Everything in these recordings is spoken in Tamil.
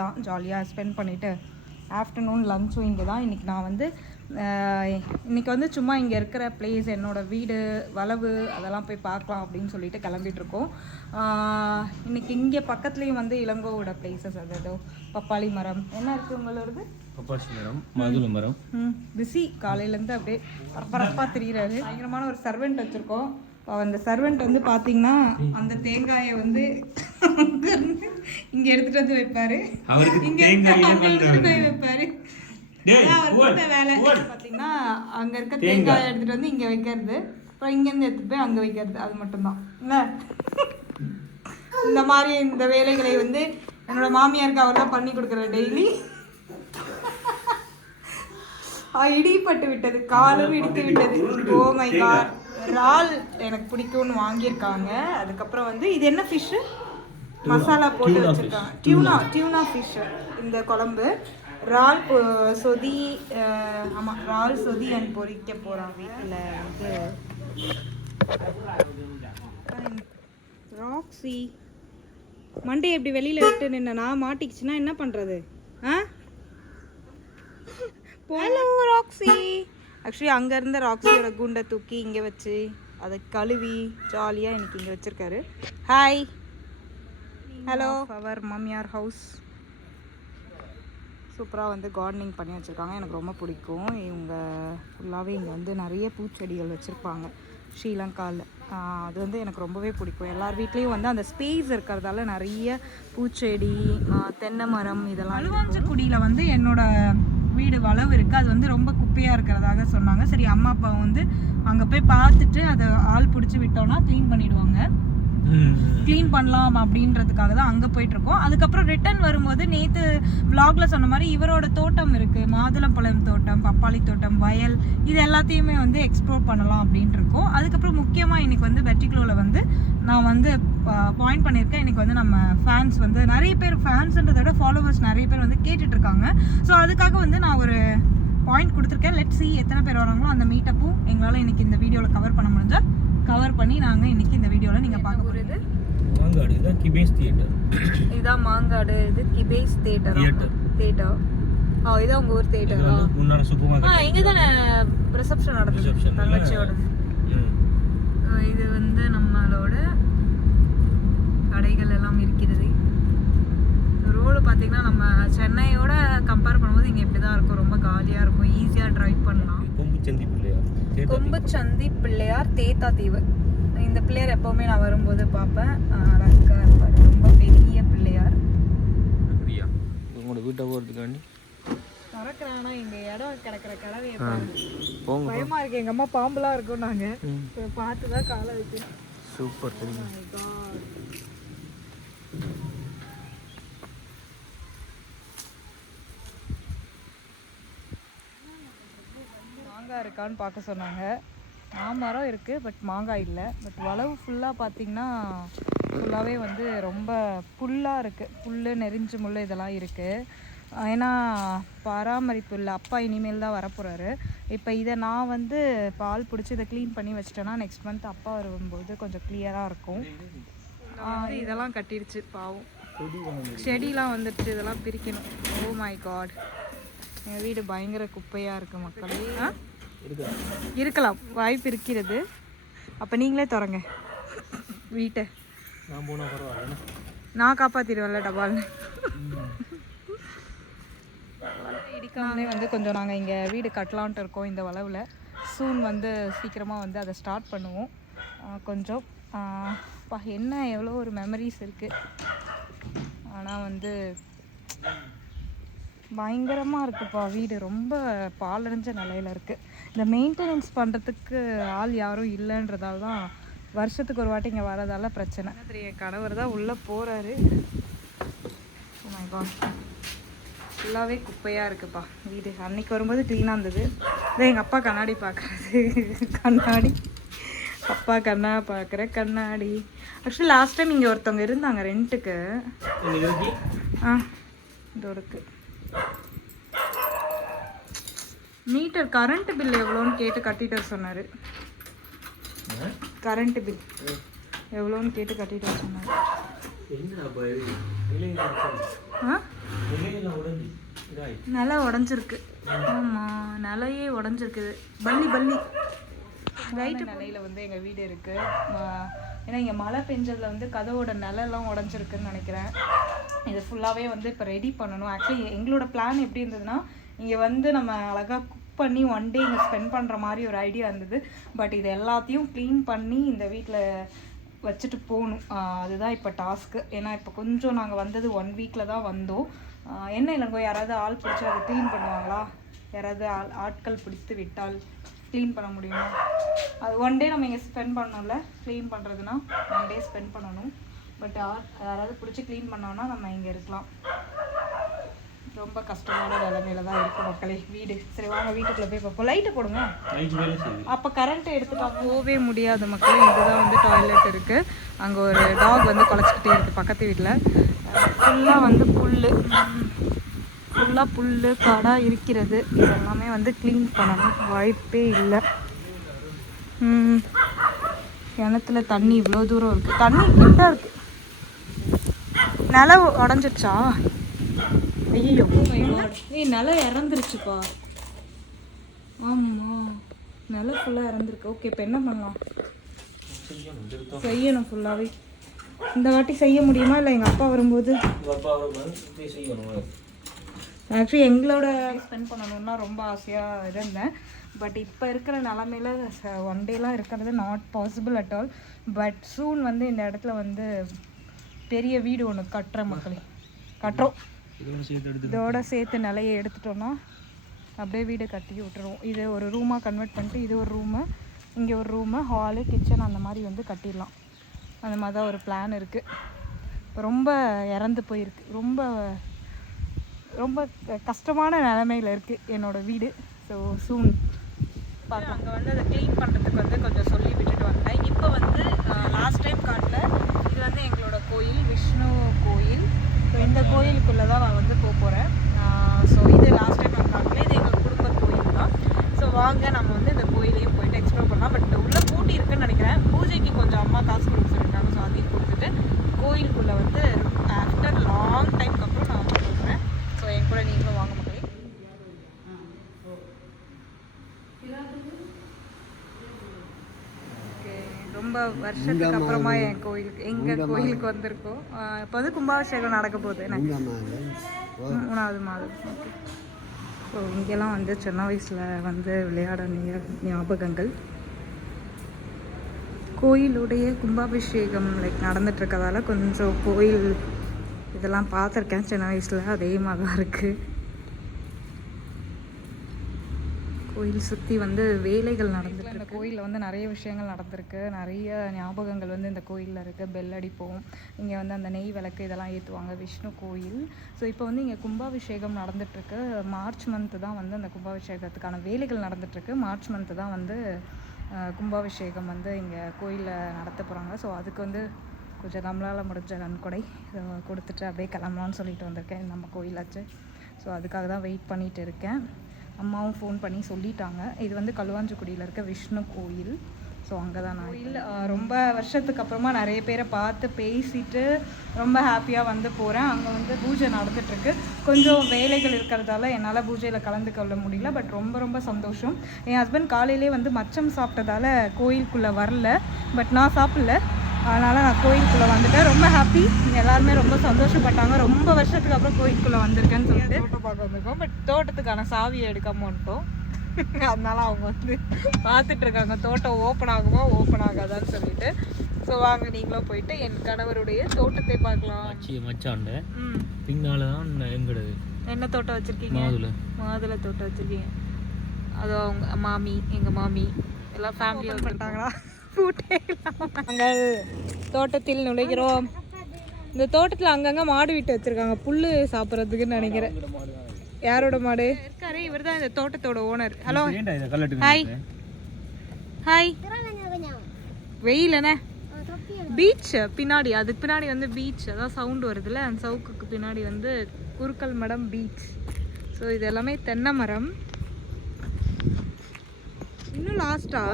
தான் ஜாலியாக ஸ்பெண்ட் பண்ணிவிட்டு ஆஃப்டர்நூன் லஞ்சும் இங்கே தான். இன்றைக்கி நான் வந்து இன்றைக்கி வந்து சும்மா இங்கே இருக்கிற பிளேஸ் என்னோடய வீடு வளவு அதெல்லாம் போய் பார்க்கலாம் அப்படின்னு சொல்லிட்டு கிளம்பிட்டுருக்கோம். இன்றைக்கி இங்கே பக்கத்துலேயும் வந்து இளங்கோவோட பிளேசஸ் அது ஏதோ பப்பாளி மரம் என்ன இருக்குது உங்களோடது பப்பாசி மரம் மாதுளை மரம். பிஸி காலையிலேருந்து அப்படியே பரபரப்பாக தெரிகிறாரு. பயங்கரமான ஒரு சர்வெண்ட் வச்சுருக்கோம். அந்த சர்வெண்ட் வந்து பார்த்தீங்கன்னா அந்த தேங்காயை வந்து இங்கே எடுத்துகிட்டு வந்து வைப்பார், இங்கே எடுத்துகிட்டு போய் வைப்பார். அவர்கிட்ட வேலை பார்த்தீங்கன்னா அங்கே இருக்க தேங்காயை எடுத்துகிட்டு வந்து இங்கே வைக்கிறது, அப்புறம் இங்கேருந்து எடுத்துகிட்டு போய் அங்கே வைக்கிறது, அது மட்டும்தான் இல்லை. இந்த மாதிரி இந்த வேலைகளை வந்து என்னோடய மாமியாருக்கு அவர் தான் பண்ணி கொடுக்குறாரு டெய்லி. இடிப்பட்டு விட்டது, காலும் இடித்து விட்டது. Oh my God. இறால் எனக்கு பிடிக்கும்னு வாங்கியிருக்காங்க. அதுக்கப்புறம் வந்து இது என்ன ஃபிஷ்ஷு மசாலா போட்டு வச்சுருக்காங்க, டியூனா ஃபிஷ்ஷு இந்த குழம்பு. இறால் சொதி, ஆமாம் இறால் சொதி அண்ட் பொரிக்க போகிறான் வீட்டில் வந்து. ராக்ஸி மண்டே எப்படி வெளியில் விட்டு நின்னா மாட்டிக்கிச்சுன்னா என்ன பண்ணுறது? Hello Roxy. ஆக்சுவலி அங்கே இருந்த ராக்ஸியோட குண்டை தூக்கி இங்கே வச்சு அதை கழுவி ஜாலியாக எனக்கு இங்கே வச்சுருக்காரு. Hi hello. அவர் மாமியார் ஹவுஸ் சூப்பராக வந்து கார்டனிங் பண்ணி வச்சுருக்காங்க, எனக்கு ரொம்ப பிடிக்கும். இவங்க ஃபுல்லாகவே இங்கே வந்து நிறைய பூச்செடிகள் வச்சுருப்பாங்க ஸ்ரீலங்காவில். அது வந்து எனக்கு ரொம்பவே பிடிக்கும். எல்லார் வீட்லேயும் வந்து அந்த ஸ்பேஸ் இருக்கிறதால நிறைய பூச்செடி தென்னை மரம் இதெல்லாம். அழுவாஞ்சக்குடியில் வந்து என்னோடய வீடு வளவு இருக்குது, அது வந்து ரொம்ப குப்பையாக இருக்கிறதாக சொன்னாங்க. சரி அம்மா அப்பா வந்து அங்கே போய் பார்த்துட்டு அதை ஆள் பிடிச்சி விட்டோன்னா க்ளீன் பண்ணிவிடுவாங்க, க்ளீன் பண்ணலாம் அப்படின்றதுக்காக தான் அங்கே போயிட்டுருக்கோம். அதுக்கப்புறம் ரிட்டர்ன் வரும்போது நேற்று விலாகில் சொன்ன மாதிரி இவரோட தோட்டம் இருக்குது, மாதுளம்பழம் தோட்டம், பப்பாளி தோட்டம், வயல், இது எல்லாத்தையுமே வந்து எக்ஸ்ப்ளோர் பண்ணலாம் அப்படின்ட்டு இருக்கோம். அதுக்கப்புறம் முக்கியமாக இன்றைக்கி வந்து பெட்டிக்ளோவில் வந்து நான் வந்து பாயிண்ட் பண்ணியிருக்கேன். இன்றைக்கி வந்து நம்ம ஃபேன்ஸ் வந்து நிறைய பேர், ஃபேன்ஸுன்றதை விட ஃபாலோவர்ஸ் நிறைய பேர் வந்து கேட்டுட்ருக்காங்க. ஸோ அதுக்காக வந்து நான் ஒரு பாயிண்ட் கொடுத்துருக்கேன். லெட் சி எத்தனை பேர் வராங்களோ அந்த மீட்டப்பும் எங்களால் இன்றைக்கி இந்த வீடியோவில் கவர் பண்ண முடிஞ்சால் கவர் பண்ணி நாங்கள் இன்றைக்கி இந்த வீடியோவில் நீங்கள் பார்க்க போகிறது மாங்காடு. இதுதான் கிபேஸ் தியேட்டர். இதுதான் மாங்காடு. இது கிபேஸ் தியேட்டர். இதான் உங்கள் ஊர் தியேட்டரா? முன்னாடி சூப்பர் மார்க்கெட். இங்கே தானே ரிசப்ஷன் நடந்தது தங்கச்சியோட. இது வந்து நம்மளோட கடைகள் எல்லாம் இருக்கிறது. ரோடு பார்த்தீங்கன்னா நம்ம சென்னையோட கம்பேர் பண்ணும்போது இங்கே இப்படி தான் இருக்கும், ரொம்ப காலியாக இருக்கும், ஈஸியாக ட்ரைவ் பண்ணலாம். கொம்புச்சந்தி பிள்ளையார் தேத்தா தீவு. இந்த பிள்ளையார் எப்போவுமே நான் வரும்போது பார்ப்பேன், அழகாக இருப்பார், ரொம்ப பெரிய பிள்ளையார். உங்களோட வீட்டை போகிறதுக்காண்டி திறக்கிறானா இங்கே இடம் கிடக்கிற கடவை பயமாக இருக்குது. எங்கள் அம்மா பாம்புலாம் இருக்கும், நாங்கள் பார்த்து தான் காலை வைக்கிறோம். சூப்பர். மாங்காய் இருக்கான்னு பார்க்க சொன்னாங்க. மாமரம் இருக்குது பட் மாங்காய் இல்லை. பட் வளவு ஃபுல்லாக பார்த்திங்கன்னா ஃபுல்லாகவே வந்து ரொம்ப புல்லாக இருக்குது, புல் நெறிஞ்சு முள் இதெல்லாம் இருக்குது. ஏன்னா பராமரிப்பு இல்லை. அப்பா இனிமேல் தான் வரப்போகிறாரு. இப்போ இதை நான் வந்து பால் பிடிச்சி இதை க்ளீன் பண்ணி வச்சிட்டேன்னா நெக்ஸ்ட் மந்த் அப்பா வரும்போது கொஞ்சம் கிளியராக இருக்கும். இதெல்லாம் கட்டிடுச்சு பாவம், செடிலாம் வந்துடுச்சு, இதெல்லாம் பிரிக்கணும். ஓ மை காட், எங்கள் வீடு பயங்கர குப்பையாக இருக்குது மக்களே. இருக்கலாம், வாய்ப்பு இருக்கிறது. அப்போ நீங்களே திறங்க வீட்டை, நான் காப்பாற்றிடுவேன்ல டபால்னு. இடிக்காமலே வந்து கொஞ்சம் நாங்கள் இங்கே வீடு கட்டலான்ட்டு இருக்கோம் இந்த வளவில். சூன் வந்து சீக்கிரமாக வந்து அதை ஸ்டார்ட் பண்ணுவோம். கொஞ்சம் என்ன எவ்வளோ ஒரு மெமரிஸ் இருக்குது. ஆனால் வந்து பயங்கரமாக இருக்குப்பா வீடு, ரொம்ப பாலடைஞ்ச நிலையில் இருக்குது. இந்த மெயின்டெனன்ஸ் பண்ணுறதுக்கு ஆள் யாரும் இல்லைன்றதால தான் வருஷத்துக்கு ஒரு வாட்டி இங்கே வரதால பிரச்சனை. என் கணவர் தான் உள்ளே போகிறாரு. ஃபுல்லாகவே குப்பையாக இருக்குப்பா வீடு. அன்றைக்கி வரும்போது க்ளீனாக இருந்தது. இதை எங்கள் அப்பா கண்ணாடி பார்க்குறது, கண்ணாடி அப்பா கண்ணா பார்க்குற கண்ணாடி. ஆக்சுவலி லாஸ்ட் டைம் இங்கே ஒருத்தவங்க இருந்தாங்க ரெண்ட்டுக்கு. இதோ இருக்குது மீட்டர். கரண்ட் பில் எவ்வளோன்னு கேட்டு கட்டிட்டு சொன்னார். கரண்ட் பில் எவ்வளோன்னு கேட்டு கட்டிட்டு சொன்னார். வெளியெல்லாம் உடஞ்சி இதாயிடுச்சு. நிலை உடஞ்சிருக்கு. ஆமாம், நிலையே உடஞ்சிருக்குது. பல்லி ரைட்டு நிலையில் வந்து எங்கள் வீடு இருக்குது. ஏன்னா இங்கே மழை பெஞ்சதில் வந்து கதவோட நிலையெல்லாம் உடஞ்சிருக்குன்னு நினைக்கிறேன். இது ஃபுல்லாகவே வந்து இப்போ ரெடி பண்ணணும். ஆக்சுவலி எங்களோட பிளான் எப்படி இருந்ததுன்னா, இங்கே வந்து நம்ம அழகாக குக் பண்ணி ஒன் டே இங்கே ஸ்பெண்ட் பண்ணுற மாதிரி ஒரு ஐடியா இருந்தது. பட் இது எல்லாத்தையும் க்ளீன் பண்ணி இந்த வீட்டில் வச்சுட்டு போகணும். அதுதான் இப்போ டாஸ்க்கு. ஏன்னா இப்போ கொஞ்சம் நாங்கள் வந்தது 1 வீக்கில் தான் வந்தோம். என்ன இல்லைங்கோ, யாராவது ஆள் பிடிச்சி அதை க்ளீன் பண்ணுவாங்களா? யாராவது ஆட்கள் பிடித்து விட்டால் க்ளீன் பண்ண முடியுமா? அது ஒன் டே நம்ம இங்கே ஸ்பெண்ட் பண்ணோம்ல, க்ளீன் பண்ணுறதுனா 1 டே ஸ்பெண்ட் பண்ணணும். பட் யாராவது பிடிச்சி க்ளீன் பண்ணோன்னா நம்ம இங்கே இருக்கலாம். ரொம்ப கஷ்டமான நிலைமையில தான் இருக்கும் மக்களே வீடு. சரி வாங்க வீட்டுக்குள்ளே போய் பார்ப்போம். லைட்டை போடுங்க. அப்போ கரண்ட்டை எடுத்துகிட்டு போகவே முடியாது மக்களே. இதுதான் வந்து டாய்லெட் இருக்குது. அங்கே ஒரு டாக் வந்து குலைச்சிக்கிட்டே இருக்குது பக்கத்து வீட்டில். ஃபுல்லாக வந்து புல் காடாக இருக்கிறது. இதெல்லாமே வந்து க்ளீன் பண்ணணும். வாய்ப்பே இல்லை. கிணத்துல தண்ணி இவ்வளோ தூரம் இருக்குது. தண்ணி கிட்ட இருக்குது. நில உடஞ்சிடுச்சா? ஐயோ நில இறந்துருச்சுப்பா. ஆமாம், நில ஃபுல்லாக இறந்துருக்கு. ஓகே, இப்போ என்ன பண்ணலாம்? செய்யணும் ஃபுல்லாகவே. இந்த வாட்டி செய்ய முடியுமா இல்லை எங்கள் அப்பா வரும்போது? ஆக்சுவலி எங்களோட ஸ்பெண்ட் பண்ணணுன்னா ரொம்ப ஆசையாக இருந்தேன். பட் இப்போ இருக்கிற நிலமையில 1 டேலாம் இருக்கிறது not possible at all. But சூன் வந்து இந்த இடத்துல வந்து பெரிய வீடு ஒன்று கட்டுறோம். இதோட சேர்த்து நிலையை எடுத்துட்டோன்னா அப்படியே வீடு கட்டி விட்டுருவோம். இது ஒரு ரூமாக கன்வெர்ட் பண்ணிட்டு இது ஒரு ரூமு, இங்கே ஒரு ரூமு, ஹாலு, கிச்சன் அந்த மாதிரி வந்து கட்டிடலாம். அந்த மாதிரி தான் ஒரு பிளான் இருக்குது. இப்போ ரொம்ப இறந்து போயிருக்கு. ரொம்ப கஷ்டமான நிலைமையில் இருக்குது என்னோடய வீடு. ஸோ சூன் பார்க்கலாம். அங்கே வந்து அதை க்ளீன் பண்ணுறதுக்கு வந்து கொஞ்சம் சொல்லி விட்டுட்டு வந்தேன். இப்போ வந்து லாஸ்ட் டைம் காட்டில் இது வந்து எங்களோட கோயில், விஷ்ணு கோயில். ஸோ இந்த கோயிலுக்குள்ளே தான் நான் வந்து போகிறேன். ஸோ இது லாஸ்ட் டைம் நான் காட்டல, இது எங்கள் குடும்ப கோயில் தான். ஸோ வாங்க நம்ம வந்து இந்த கோயிலையும் போயிட்டு எக்ஸ்ப்ளோர் பண்ணலாம். பட் உள்ளே பூட்டி இருக்குன்னு நினைக்கிறேன். பூஜைக்கு கொஞ்சம் அம்மா காசு கொடுக்க சொல்லியிருக்காங்க. ஸோ அதையும் கொடுத்துட்டு கோயிலுக்குள்ளே வந்து ஆஃப்டர் லாங் டைம்க்கு அப்புறம் நான் வந்து போகிறேன். ஸோ என் கூட நீங்களும் வாங்க மக்களே. ரொம்ப வருஷத்துக்கு அப்புறமா எங்கள் கோயிலுக்கு வந்திருக்கோம். இப்போ வந்து கும்பாபிஷேகம் நடக்க போகுது. 3வது மாதம். ஓகே. ஸோ இங்கெல்லாம் வந்து சின்ன வயசில் வந்து விளையாட ஞாபகங்கள். கோயிலுடைய கும்பாபிஷேகம் நடந்துட்டுருக்கதால கொஞ்சம் கோயில் இதெல்லாம் பார்த்துருக்கேன் சின்ன வயசில். அதே மாதிரி தான் இருக்குது. கோயில் சுற்றி வந்து வேலைகள் நடந்துட்டு. இந்த கோயிலில் வந்து நிறைய விஷயங்கள் நடந்திருக்கு. நிறைய ஞாபகங்கள் வந்து இந்த கோயிலில் இருக்குது. பெல் அடிப்போம். இங்கே வந்து அந்த நெய் விளக்கு இதெல்லாம் ஏற்றுவாங்க. விஷ்ணு கோயில். ஸோ இப்போ வந்து இங்கே கும்பாபிஷேகம் நடந்துகிட்ருக்கு. மார்ச் மந்த்து தான் வந்து அந்த கும்பாபிஷேகத்துக்கான வேலைகள் நடந்துகிட்ருக்கு. மார்ச் மந்த்து தான் வந்து கும்பாபிஷேகம் வந்து இங்கே கோயிலில் நடத்த போகிறாங்க. ஸோ அதுக்கு வந்து கொஞ்சம் நம்மளால் முடிஞ்ச நன்கொடை கொடுத்துட்டு அப்படியே கிளம்பலான்னு சொல்லிட்டு வந்திருக்கேன். நம்ம கோயிலாச்சு. ஸோ அதுக்காக தான் வெயிட் பண்ணிகிட்டு இருக்கேன். அம்மாவும் ஃபோன் பண்ணி சொல்லிட்டாங்க. இது வந்து களுவாஞ்சிக்குடியில் இருக்க விஷ்ணு கோயில். ஸோ அங்கே தான் நான் கோயில் ரொம்ப வருஷத்துக்கு அப்புறமா நிறைய பேரை பார்த்து பேசிட்டு ரொம்ப ஹாப்பியாக வந்து போகிறேன். அங்கே வந்து பூஜை நடந்துகிட்ருக்கு. கொஞ்சம் வேலைகள் இருக்கிறதால என்னால் பூஜையில் கலந்து கொள்ள முடியல. பட் ரொம்ப சந்தோஷம். என் ஹஸ்பண்ட் காலையிலே வந்து மச்சம் சாப்பிட்டதால கோயிலுக்குள்ளே வரல. பட் நான் சாப்பிடல, அதனால் நான் கோயிலுக்குள்ளே வந்துட்டேன். ரொம்ப ஹாப்பி. எல்லாருமே ரொம்ப சந்தோஷப்பட்டாங்க. ரொம்ப வருஷத்துக்கு அப்புறம் கோயிலுக்குள்ளே வந்திருக்கேன்னு சொல்லிட்டு தோட்டம் பார்க்க வந்திருக்கோம். பட் தோட்டத்துக்கான சாவியை எடுக்காம வந்துட்டோம். அதனால அவங்க வந்து பார்த்துட்டு இருக்காங்க தோட்டம் ஓப்பன் ஆகுமா ஓப்பன் ஆகாதான்னு சொல்லிட்டு. ஸோ வாங்க நீங்களும் போயிட்டு என் கணவருடைய தோட்டத்தை பார்க்கலாம். மச்சாண்ட பின்னால தான் எங்கடது என்ன தோட்டம் வச்சுருக்கீங்க? மாதுளை தோட்டம் வச்சுருக்கீங்க. அது அவங்க மாமி, எங்கள் மாமி எல்லாம் ஃபேமிலியாக பண்ணிட்டாங்களா? நாங்கள் தோட்டத்தில் நுழைகிறோம். இந்த தோட்டத்தில் அங்கங்கே மாடு விட்டு வச்சுருக்காங்க புல் சாப்பிட்றதுக்குன்னு நினைக்கிறேன். யாரோட மாடு இருக்காரு? இவர் தான் இந்த தோட்டத்தோட ஓனர். Hello, hi. வெயிலண்ணே பீச் பின்னாடி, அதுக்கு பின்னாடி வந்து பீச், அதான் சவுண்டு வருதுல்ல, அந்த சவுக்குக்கு பின்னாடி வந்து குருக்கல் மடம் பீச். ஸோ இது எல்லாமே தென்னை மரம். இன்னும் லாஸ்ட்டா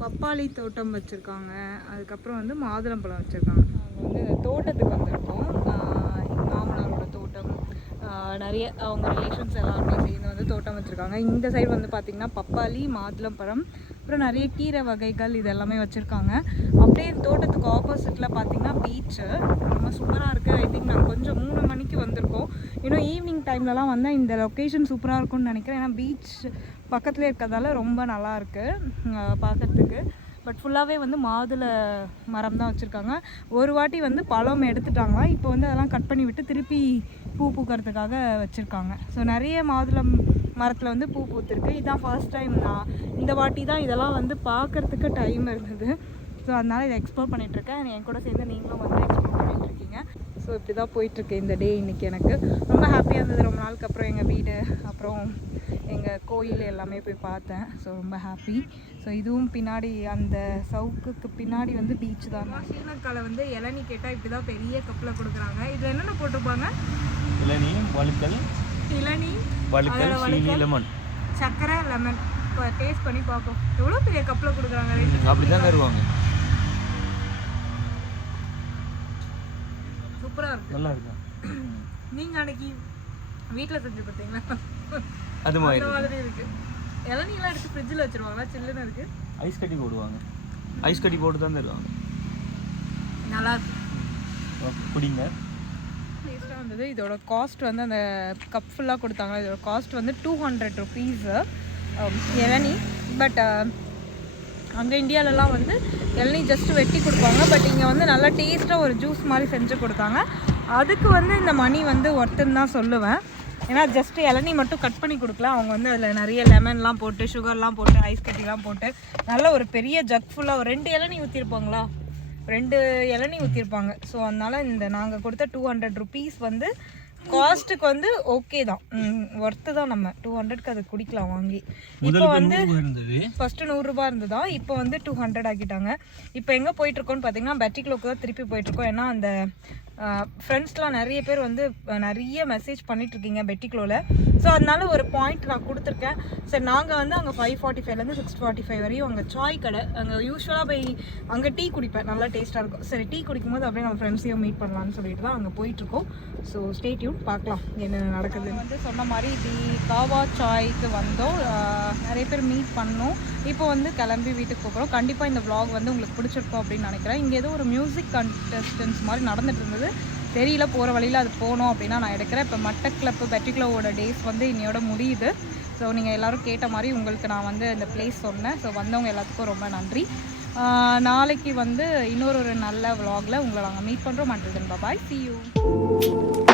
பப்பாளி தோட்டம் வச்சுருக்காங்க. அதுக்கப்புறம் வந்து மாதுளம்பழம் வச்சுருக்காங்க. நாங்கள் வந்து இந்த தோட்டத்துக்கு வந்திருக்கோம். எங்கள் மாமனாரோட நிறைய அவங்க ரிலேஷன்ஸ் எல்லாருமே சேர்ந்து வந்து தோட்டம் வச்சுருக்காங்க. இந்த சைடு வந்து பார்த்திங்கன்னா பப்பாளி, மாதுளம்பழம், அப்புறம் நிறைய கீரை வகைகள் இது எல்லாமே வச்சுருக்காங்க. அப்படியே தோட்டத்துக்கு ஆப்போசிட்டில் பார்த்திங்கன்னா பீச்சு ரொம்ப சூப்பராக இருக்குது. ஐ திங்க் நாங்கள் கொஞ்சம் 3 மணிக்கு வந்திருக்கோம். இன்னும் ஈவினிங் டைம்லலாம் வந்தால் இந்த லொக்கேஷன் சூப்பராக இருக்கும்னு நினைக்கிறேன். ஏன்னா பீச் பக்கத்துலேயே இருக்கிறதால ரொம்ப நல்லாயிருக்கு பார்க்குறதுக்கு. பட் ஃபுல்லாகவே வந்து மாதுளை மரம் தான் வச்சுருக்காங்க. ஒரு வாட்டி வந்து பழம் எடுத்துட்டாங்க, இப்போ வந்து அதெல்லாம் கட் பண்ணி விட்டு திருப்பி பூ பூக்கிறதுக்காக வச்சுருக்காங்க. ஸோ நிறைய மாதுளை மரத்தில் வந்து பூ பூத்துருக்கு. இதுதான் ஃபர்ஸ்ட் டைம் நான் இந்த வாட்டி தான் இதெல்லாம் வந்து பார்க்குறதுக்கு டைம் இருந்தது. ஸோ அதனால் இதை எக்ஸ்ப்ளோர் பண்ணிகிட்ருக்கேன். என் கூட சேர்ந்து நீங்களும் வந்து எக்ஸ்ப்ளோர் பண்ணிகிட்ருக்கீங்க. ஸோ இப்படி தான் போயிட்டுருக்கு இந்த டே இன்றைக்கி. எனக்கு ரொம்ப ஹாப்பியாக இருந்தது. ரொம்ப நாளுக்கு அப்புறம் எங்கள் வீடு அப்புறம் எங்கள் கோயில் எல்லாமே போய் பார்த்தேன். ஸோ ரொம்ப ஹாப்பி. ஸோ இதுவும் பின்னாடி அந்த சவுக்குக்கு பின்னாடி வந்து பீச் தான். ஸ்ரீலங்காவில் வந்து இளநீ கேட்டால் இப்படி தான் பெரிய கப்பில் கொடுக்குறாங்க. இதில் என்னென்ன போட்டிருப்பாங்க? இளநீ, வழுக்கல், லெமன், சக்கரை, லெமன். இப்போ டேஸ்ட் பண்ணி பார்ப்போம். எவ்வளோ பெரிய கப்பில் கொடுக்குறாங்க. அப்படி தான் தருவாங்க. சூப்பராக இருக்குது, நல்லா இருக்கு. நீங்கள் அன்னைக்கு வீட்டில் செஞ்சு பார்த்தீங்களா? அது மாதிரி இருக்கு. இளநீலாம் எடுத்து ஃப்ரிட்ஜில் வச்சுருவாங்களா? சில்லுன்னு இருக்கு. ஐஸ் கட்டி போடுவாங்க. ஐஸ் கட்டி போட்டு தான் தருவாங்க. நல்லா இருக்கு, குடிங்க. டேஸ்ட்டாக வந்தது. இதோட காஸ்ட் வந்து அந்த கப் ஃபுல்லாக கொடுத்தாங்க. இதோட காஸ்ட் வந்து 200 ருபீஸு இளநீ. பட் அங்கே இந்தியாவிலலாம் வந்து இளநீ ஜஸ்ட்டு வெட்டி கொடுப்பாங்க. பட் இங்கே வந்து நல்லா டேஸ்ட்டாக ஒரு ஜூஸ் மாதிரி செஞ்சு கொடுத்தாங்க. அதுக்கு வந்து இந்த மணி வந்து ஒர்த்துன்னு தான் சொல்லுவேன். ஏன்னா ஜஸ்ட்டு இளநீ மட்டும் கட் பண்ணி கொடுக்கல, அவங்க வந்து அதில் நிறைய லெமன்லாம் போட்டு, சுகர்லாம் போட்டு, ஐஸ் கட்டிலாம் போட்டு நல்ல ஒரு பெரிய ஜக் ஃபுல்லாக ஒரு 2 இளநீ ஊற்றிருப்பாங்களா, 2 இளநீ ஊற்றிருப்பாங்க. ஸோ அதனால் இந்த நாங்கள் கொடுத்த 200 ருபீஸ் வந்து காஸ்ட்டுக்கு வந்து ஓகே தான், ஒர்த்து தான். நம்ம 200க்கு அது குடிக்கலாம் வாங்கி. இப்போ வந்து ஃபஸ்ட்டு 100 ரூபா இருந்ததா, இப்போ வந்து 200 ஆக்கிட்டாங்க. இப்போ எங்கே போயிட்டுருக்கோன்னு பார்த்தீங்கன்னா பெட்டிக்லோக்கு தான் திருப்பி போயிட்டுருக்கோம். ஏன்னா அந்த ஃப்ரெண்ட்ஸ்லாம் நிறைய பேர் வந்து நிறைய மெசேஜ் பண்ணிகிட்ருக்கீங்க பெட்டிக்லோவில். ஸோ அதனால ஒரு பாயிண்ட் நான் கொடுத்துருக்கேன். சரி, நாங்கள் வந்து அங்கே 5:45லேருந்து 6:45 வரையும் அங்கே சாய் கடை, அங்கே யூஸ்வலாக போய் அங்கே டீ குடிப்பேன், நல்லா டேஸ்ட்டாக இருக்கும். சரி, டீ குடிக்கும்போது அப்படியே நம்ம ஃப்ரெண்ட்ஸையும் மீட் பண்ணலான்னு சொல்லிட்டு தான் அங்கே போயிட்டுருக்கோம். ஸோ ஸ்டே டியூன், பார்க்கலாம் என்ன நடக்குது. வந்து சொன்ன மாதிரி காவா சாய்க்கு வந்தோம், நிறைய பேர் மீட் பண்ணோம். இப்போ வந்து கிளம்பி வீட்டுக்கு போகிறோம். கண்டிப்பாக இந்த vlog வந்து உங்களுக்கு பிடிச்சிருக்கோம் அப்படின்னு நினைக்கிறேன். இங்கே ஏதோ ஒரு மியூசிக் கண்டஸ்டன்ஸ் மாதிரி நடந்துட்டு இருந்தது, தெரியல. போகிற வழியில் அது போனோம் அப்படின்னா நான் எடுக்கிறேன். இப்போ மட்டக்களப்பு பெட்டிக்லோவோட டேஸ் வந்து இன்னையோட முடியுது. ஸோ நீங்கள் எல்லோரும் கேட்ட மாதிரி உங்களுக்கு நான் வந்து இந்த பிளேஸ் சொன்னேன். ஸோ வந்தவங்க எல்லாத்துக்கும் ரொம்ப நன்றி. நாளைக்கு வந்து இன்னொரு நல்ல vlogல உங்களை நாங்கள் மீட் பண்ணுறோம். until then, bye bye, see you.